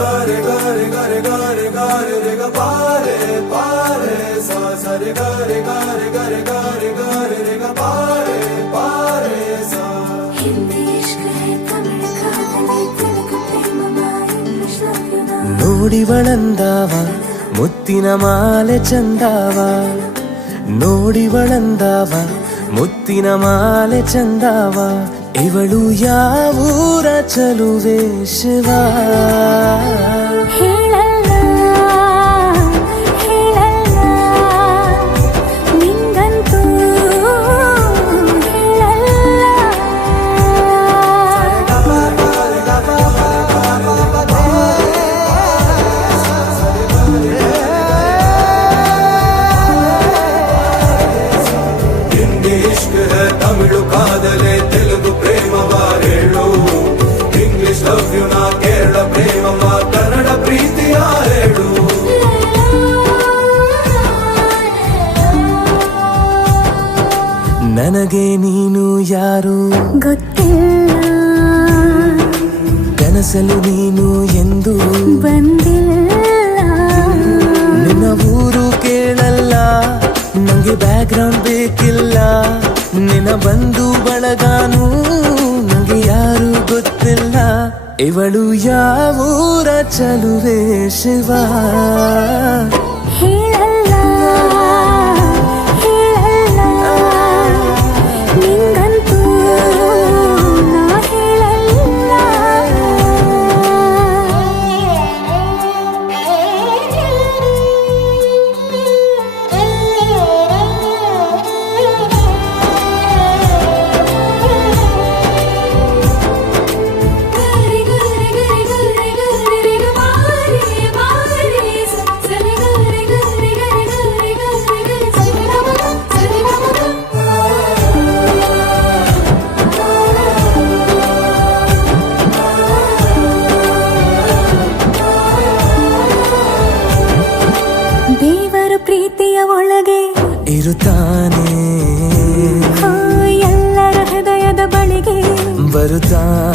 gare gare gare gare gare re ga pare pare sa sa re gare gare gare gare gare re ga pare pare sa Hindi ಇಷ್ಕ ಹೈ ತಮಿಳ್ ಕಾದಲಿ ತೆಲುಗು ಪ್ರೇಮ English love you ನಾ ನೋಡಿವಳಂದಾವ ಮುತ್ತಿನ ಮಾಲೆ ಚಂದಾವ ನೋಡಿವಳಂದಾವ ಮುತ್ತಿನ ಮಾಲೆ ಚಂದಾವ ಇವಳು ಯಾವೂರ ಚಲುವೆ ಶಿವ ಹೇಳಲ್ಲ ಹೇಳಲ್ಲ ನಿಂಗಂತೂ ಹಿಂದಿ ಇಷ್ಕ ಹೈ ತಮಿಳು ಕಾದಲೆ ತೆಲುಗು ಪ್ರೇಮವ ಹೇಳು ಇಂಗ್ಲಿಷ್ ಲವ್ ಯು ನಾ ಕೇರಳ ಪ್ರೇಮವ ಕನ್ನಡ ಪ್ರೀತಿಯ ಹೇಳು ನನಗೆ ನೀನು ಯಾರು ಗೊತ್ತಿಲ್ಲ ಕನಸಲು ನೀನು ಎಂದು ಬಂದಿಲ್ಲ ನಿನ್ನ ಊರು ಕೇಳಲ್ಲ ನಂಗೆ ಬ್ಯಾಕ್ಗ್ರೌಂಡ್ ಬೇಕಿಲ್ಲ ನಿನ್ನ ಬಂಧು ಬಳಗಾನು ನಂಗೆ ಯಾರು ಗೊತ್ತಿಲ್ಲ ಇವಳು ಯಾವೂರ ಚಲುವೆ ಶಿವ ಹೇಳಲ್ಲ ಹೇಳಲ್ಲ ನಿಂಗಂತೂ ನಾ ದೇವರ ಪ್ರೀತಿಯ ಒಳಗೆ ಇರುತ್ತಾನೆ ಎಲ್ಲರ ಹೃದಯದ ಬಳಿಗೆ ಬರುತ್ತಾನೆ